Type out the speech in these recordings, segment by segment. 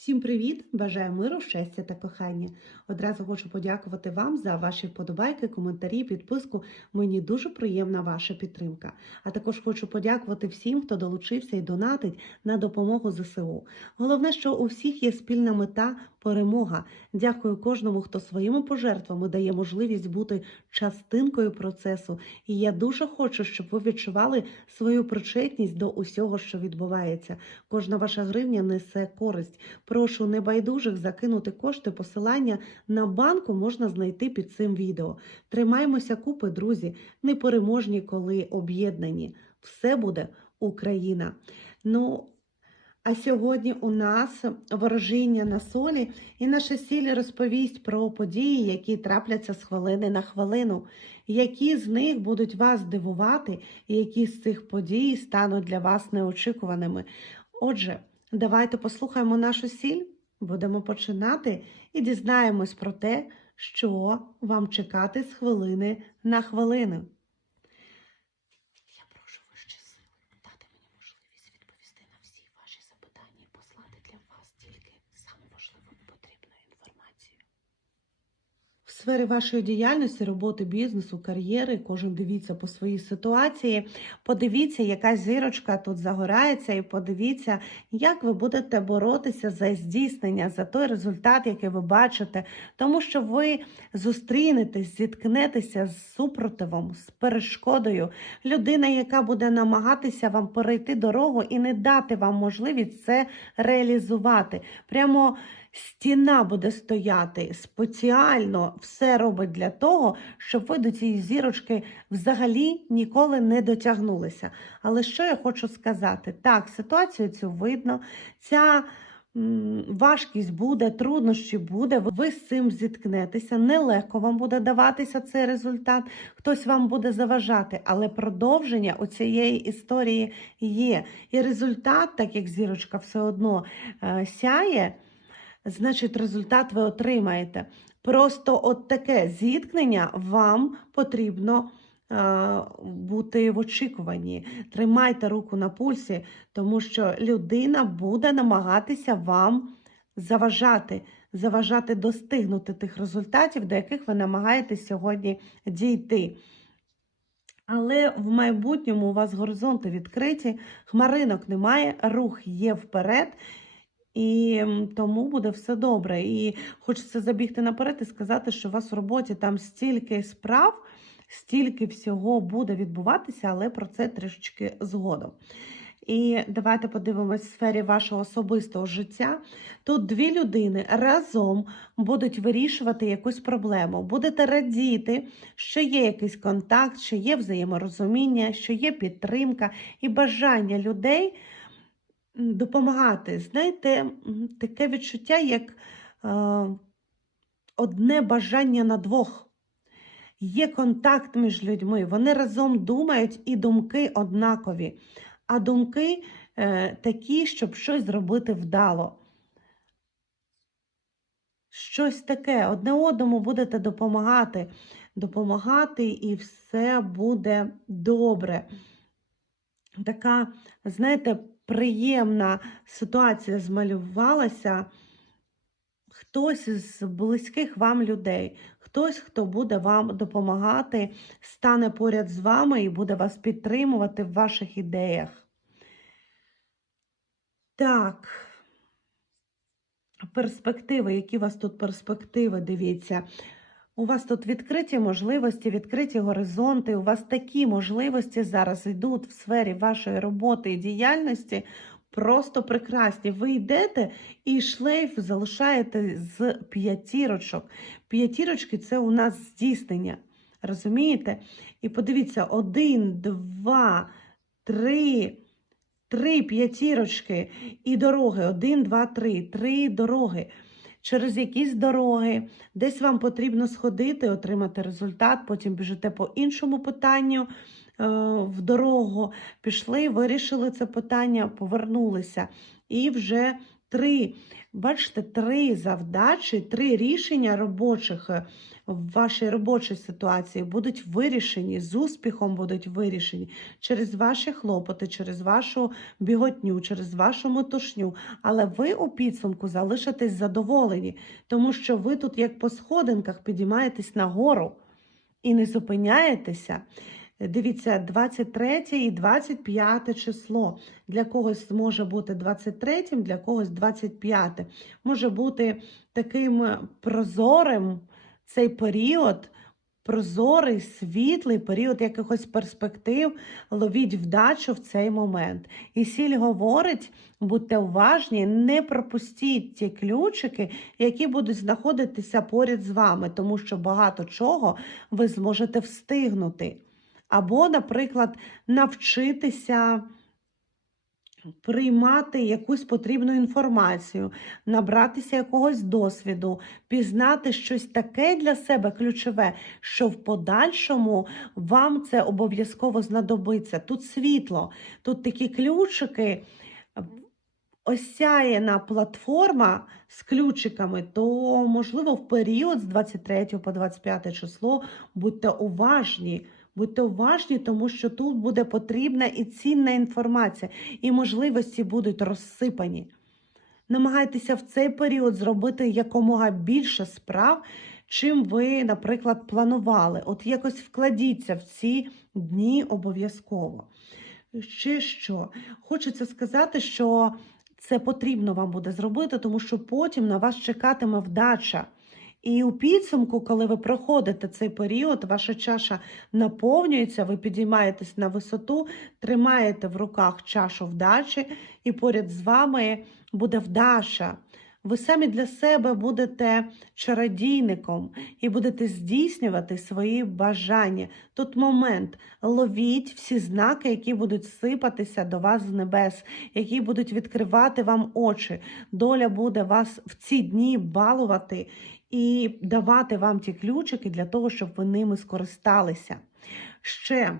Всім привіт! Бажаю миру, щастя та кохання. Одразу хочу подякувати вам за ваші вподобайки, коментарі, підписку. Мені дуже приємна ваша підтримка. А також хочу подякувати всім, хто долучився і донатить на допомогу ЗСУ. Головне, що у всіх є спільна мета перемога. Дякую кожному, хто своїми пожертвами дає можливість бути частинкою процесу. І я дуже хочу, щоб ви відчували свою причетність до усього, що відбувається. Кожна ваша гривня несе користь. Прошу небайдужих закинути кошти. Посилання на банку можна знайти під цим відео. Тримаємося купи, друзі, непереможні, коли об'єднані. Все буде Україна. Ну, а сьогодні у нас ворожіння на солі, і наша сіль розповість про події, які трапляться з хвилини на хвилину, які з них будуть вас дивувати, і які з цих подій стануть для вас неочікуваними. Отже, давайте послухаємо нашу сіль, будемо починати і дізнаємось про те, що вам чекати з хвилини на хвилину. Я прошу вищі сили дати мені можливість відповісти на всі ваші запитання і послати для вас тільки саму важливу і потрібну інформацію. В сфері вашої діяльності, роботи, бізнесу, кар'єри, кожен дивіться по своїй ситуації. Подивіться, яка зірочка тут загорається, і подивіться, як ви будете боротися за здійснення, за той результат, який ви бачите, тому що ви зустрінетесь, зіткнетеся з супротивом, з перешкодою. Людина, яка буде намагатися вам перейти дорогу і не дати вам можливість це реалізувати. Прямо стіна буде стояти спеціально все робить для того, щоб ви до цієї зірочки взагалі ніколи не дотягнулися. Але що я хочу сказати? Так, ситуацію цю видно, ця важкість буде, труднощі буде, ви з цим зіткнетеся, нелегко вам буде даватися цей результат, хтось вам буде заважати, але продовження у цієї історії є. І результат, так як зірочка все одно е, сяє, значить результат ви отримаєте. Просто от таке зіткнення вам потрібно е, бути в очікуванні. Тримайте руку на пульсі, тому що людина буде намагатися вам заважати, заважати достигнути тих результатів, до яких ви намагаєтесь сьогодні дійти. Але в майбутньому у вас горизонти відкриті, хмаринок немає, рух є вперед. І тому буде все добре. І хочеться забігти наперед і сказати, що у вас в роботі там стільки справ, стільки всього буде відбуватися, але про це трішечки згодом. І давайте подивимось в сфері вашого особистого життя. Тут дві людини разом будуть вирішувати якусь проблему. Будете радіти, що є якийсь контакт, що є взаєморозуміння, що є підтримка і бажання людей допомагати. Знаєте, таке відчуття, як е, одне бажання на двох. Є контакт між людьми, вони разом думають, і думки однакові. А думки е, такі, щоб щось зробити вдало. Щось таке, одне одному будете допомагати, допомагати, і все буде добре. Така, знаєте, приємна ситуація змалювалася. Хтось з близьких вам людей, хтось, хто буде вам допомагати, стане поряд з вами і буде вас підтримувати в ваших ідеях. Так. Перспективи, які у вас тут перспективи, дивіться. У вас тут відкриті можливості, відкриті горизонти. У вас такі можливості зараз йдуть в сфері вашої роботи і діяльності. Просто прекрасні. Ви йдете і шлейф залишаєте з п'ятірочок. П'ятірочки це у нас здійснення. Розумієте? І подивіться: один, два, три, три п'ятірочки і дороги. Один, два, три, три дороги. Через якісь дороги, десь вам потрібно сходити, отримати результат, потім біжите по іншому питанню е, в дорогу, пішли, вирішили це питання, повернулися. І вже три, бачите, три завдачі, три рішення робочих е, в вашій робочій ситуації будуть вирішені, з успіхом будуть вирішені через ваші хлопоти, через вашу біготню, через вашу метушню. Але ви у підсумку залишитесь задоволені, тому що ви тут, як по сходинках, підіймаєтесь нагору і не зупиняєтеся. Дивіться, 23 і 25 число. Для когось може бути 23, для когось 25. Може бути таким прозорим цей період, прозорий, світлий період якихось перспектив. Ловіть вдачу в цей момент. І сіль говорить, будьте уважні, не пропустіть ті ключики, які будуть знаходитися поряд з вами, тому що багато чого ви зможете встигнути. Або, наприклад, навчитися приймати якусь потрібну інформацію, набратися якогось досвіду, пізнати щось таке для себе ключове, що в подальшому вам це обов'язково знадобиться. Тут світло, тут такі ключики. Осяяна платформа з ключиками, то, можливо, в період з 23 по 25 число будьте уважні. Будьте уважні, тому що тут буде потрібна і цінна інформація, і можливості будуть розсипані. Намагайтеся в цей період зробити якомога більше справ, чим ви, наприклад, планували. От якось вкладіться в ці дні обов'язково. Ще що? Хочеться сказати, що це потрібно вам буде зробити, тому що потім на вас чекатиме вдача. І у підсумку, коли ви проходите цей період, ваша чаша наповнюється, ви підіймаєтесь на висоту, тримаєте в руках чашу вдачі, і поряд з вами буде вдача. Ви самі для себе будете чародійником і будете здійснювати свої бажання. Тут момент. Ловіть всі знаки, які будуть сипатися до вас з небес, які будуть відкривати вам очі. Доля буде вас в ці дні балувати і давати вам ті ключики для того, щоб ви ними скористалися. Ще,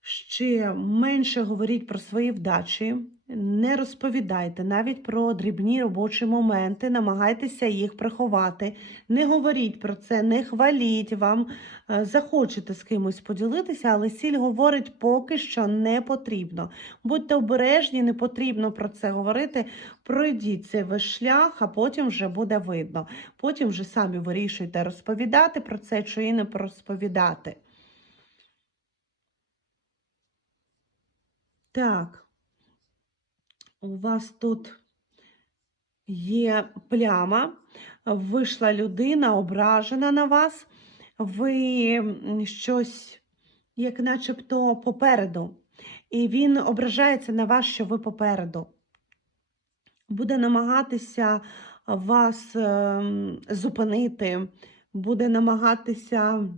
ще менше говоріть про свої вдачі, не розповідайте навіть про дрібні робочі моменти, намагайтеся їх приховати. Не говоріть про це, не хваліть вам, е, захочете з кимось поділитися, але сіль говорить поки що не потрібно. Будьте обережні, не потрібно про це говорити. Пройдіть цей весь шлях, а потім вже буде видно. Потім вже самі вирішуйте, розповідати про це чи і не розповідати. Так, у вас тут є пляма, вийшла людина, ображена на вас, ви щось, як начебто, попереду, і він ображається на вас, що ви попереду. Буде намагатися вас ем, зупинити, буде намагатися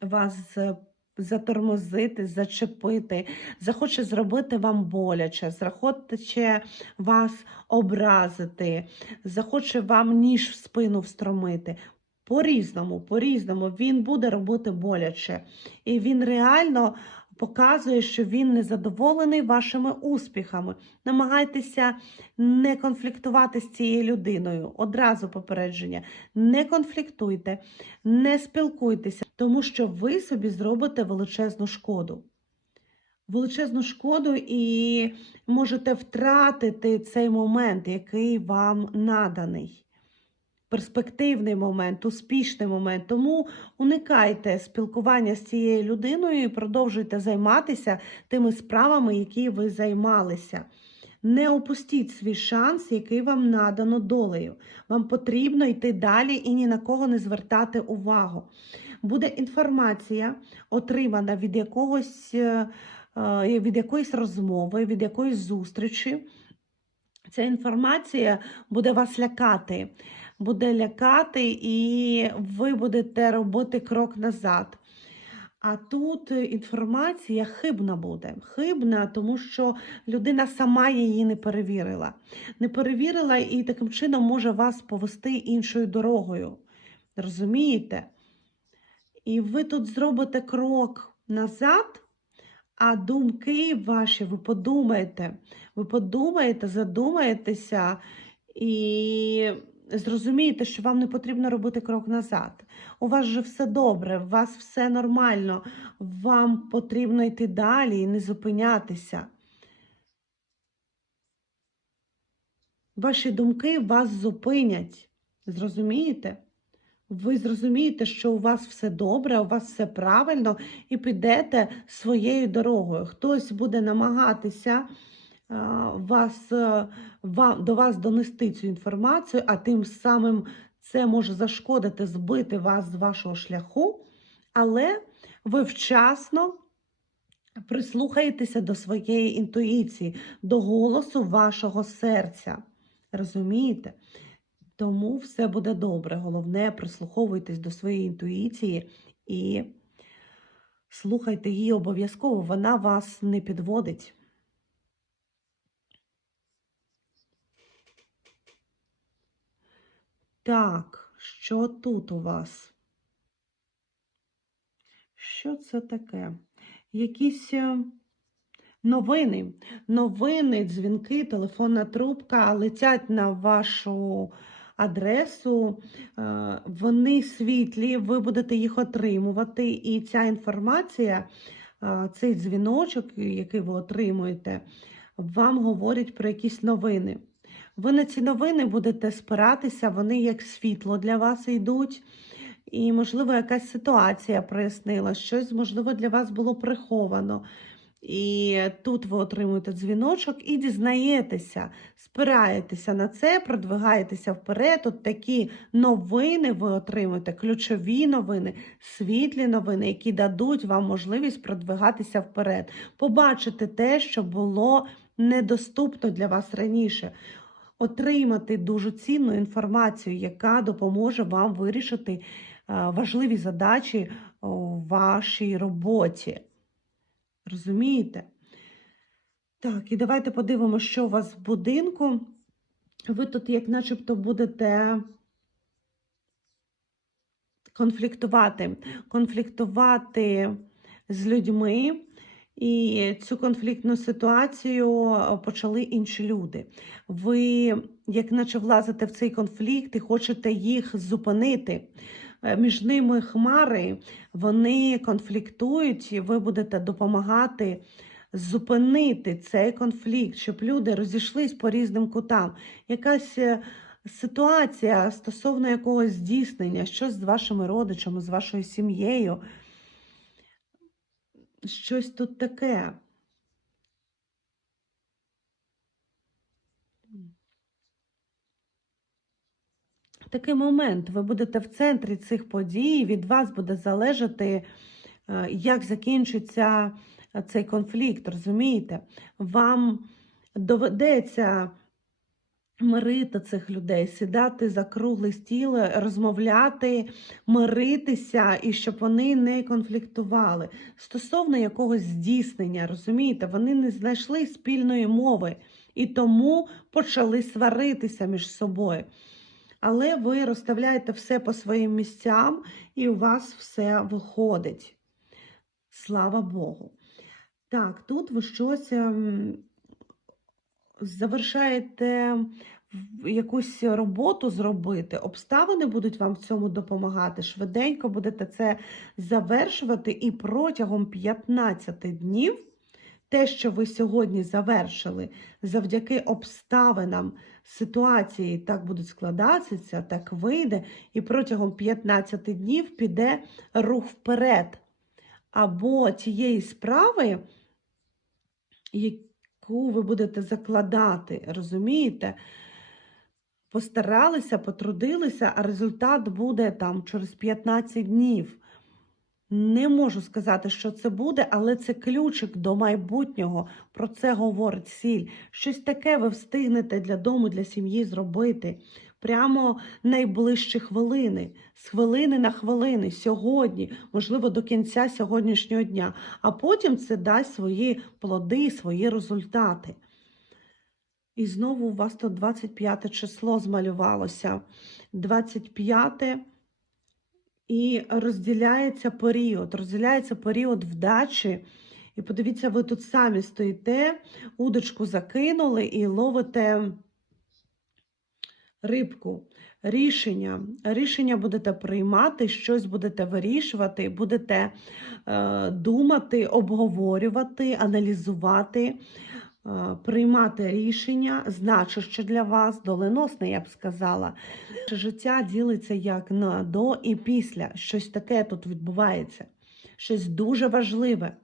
вас е, затормозити, зачепити, захоче зробити вам боляче, захоче вас образити, захоче вам ніж в спину встромити. По-різному, по-різному він буде робити боляче. І він реально показує, що він незадоволений вашими успіхами. Намагайтеся не конфліктувати з цією людиною. Одразу попередження. Не конфліктуйте, не спілкуйтеся, тому що ви собі зробите величезну шкоду. Величезну шкоду і можете втратити цей момент, який вам наданий. Перспективний момент, успішний момент. Тому уникайте спілкування з цією людиною і продовжуйте займатися тими справами, які ви займалися. Не опустіть свій шанс, який вам надано долею. Вам потрібно йти далі і ні на кого не звертати увагу. Буде інформація, отримана від якогось, е, е, від якоїсь розмови, від якоїсь зустрічі. Ця інформація буде вас лякати. Буде лякати, і ви будете робити крок назад. А тут інформація хибна буде. Хибна, тому що людина сама її не перевірила. Не перевірила і таким чином може вас повести іншою дорогою. Розумієте? І ви тут зробите крок назад, А думки ваші, ви подумаєте, ви подумаєте, задумаєтеся і зрозумієте, що вам не потрібно робити крок назад. У вас же все добре, у вас все нормально, вам потрібно йти далі і не зупинятися. Ваші думки вас зупинять. Зрозумієте? Ви зрозумієте, що у вас все добре, у вас все правильно, і підете своєю дорогою. Хтось буде намагатися вас, е, вам, до вас донести цю інформацію, а тим самим це може зашкодити, збити вас з вашого шляху, але ви вчасно прислухаєтеся до своєї інтуїції, до голосу вашого серця. Розумієте? Тому все буде добре. Головне, прислуховуйтесь до своєї інтуїції і слухайте її обов'язково, вона вас не підводить. Так, що тут у вас? Що це таке? Якісь е, новини, новини, дзвінки, телефонна трубка летять на вашу адресу, е, вони світлі, ви будете їх отримувати, і ця інформація, е, цей дзвіночок, який ви отримуєте, вам говорять про якісь новини. Ви на ці новини будете спиратися, вони як світло для вас йдуть. І, можливо, якась ситуація прояснила, щось, можливо, для вас було приховано. І тут ви отримуєте дзвіночок і дізнаєтеся, спираєтеся на це, продвигаєтеся вперед. От такі новини ви отримуєте, ключові новини, світлі новини, які дадуть вам можливість продвигатися вперед, побачити те, що було недоступно для вас раніше. Отримати дуже цінну інформацію, яка допоможе вам вирішити е, важливі задачі у вашій роботі. Розумієте? Так, і давайте подивимося, що у вас в будинку. Ви тут, як начебто, будете конфліктувати, конфліктувати з людьми. І цю конфліктну ситуацію почали інші люди. Ви, як наче, влазите в цей конфлікт і хочете їх зупинити. Е, Між ними хмари, вони конфліктують, і ви будете допомагати зупинити цей конфлікт, щоб люди розійшлись по різним кутам. Якась е, ситуація стосовно якогось здійснення, щось з вашими родичами, з вашою сім'єю. Щось тут таке. Такий момент, ви будете в центрі цих подій, від вас буде залежати, е, як закінчиться цей конфлікт, розумієте? Вам доведеться мирити цих людей, сідати за круглий стіл, розмовляти, миритися, і щоб вони не конфліктували. Стосовно якогось здійснення, розумієте, вони не знайшли спільної мови і тому почали сваритися між собою. Але ви розставляєте все по своїм місцям, і у вас все виходить. Слава Богу. Так, тут ви щось ем, завершаєте якусь роботу зробити, обставини будуть вам в цьому допомагати. Швиденько будете це завершувати, і протягом 15 днів те, що ви сьогодні завершили, завдяки обставинам ситуації так будуть складатися, так вийде, і протягом 15 днів піде рух вперед. Або тієї справи, яку ви будете закладати, розумієте? Постаралися, потрудилися, а результат буде там через 15 днів. Не можу сказати, що це буде, але це ключик до майбутнього. Про це говорить сіль. Щось таке ви встигнете для дому, для сім'ї зробити. Прямо найближчі хвилини, з хвилини на хвилини, сьогодні, можливо, до кінця сьогоднішнього дня. А потім це дасть свої плоди, свої результати. І знову у вас тут 25 число змалювалося. 25 і розділяється період. Розділяється період вдачі І подивіться, ви тут самі стоїте, удочку закинули і ловите рибку. Рішення. Рішення будете приймати, щось будете вирішувати, будете е, думати, обговорювати, аналізувати, е, приймати рішення, значуще для вас, доленосне, я б сказала. Життя ділиться як на до і після. Щось таке тут відбувається, щось дуже важливе.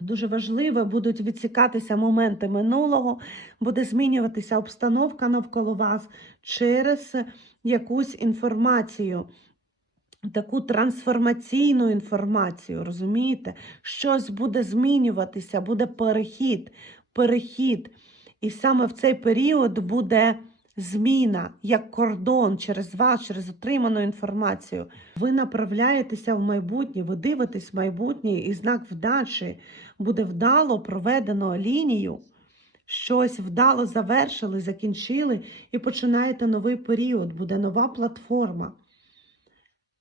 Дуже важливе, будуть відсікатися моменти минулого, буде змінюватися обстановка навколо вас через якусь інформацію, таку трансформаційну інформацію, розумієте? Щось буде змінюватися, буде перехід, перехід. І саме в цей період буде зміна, як кордон через вас, через отриману інформацію. Ви направляєтеся в майбутнє, ви дивитесь в майбутнє, і знак вдачі буде вдало проведено лінію, щось вдало завершили, закінчили, і починаєте новий період, буде нова платформа.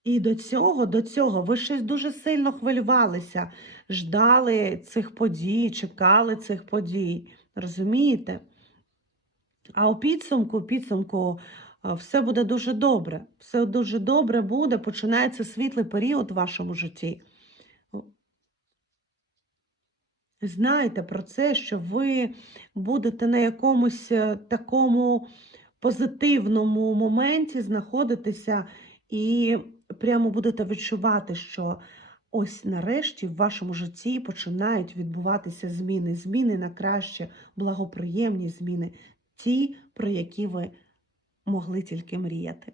І до цього, до цього ви щось дуже сильно хвилювалися, ждали цих подій, чекали цих подій. Розумієте? А у підсумку, підсумку все буде дуже добре. Все дуже добре буде, починається світлий період в вашому житті. Знайте про це, що ви будете на якомусь е, такому позитивному моменті знаходитися і прямо будете відчувати, що ось нарешті в вашому житті починають відбуватися зміни, зміни на краще, благоприємні зміни, ті, про які ви могли тільки мріяти.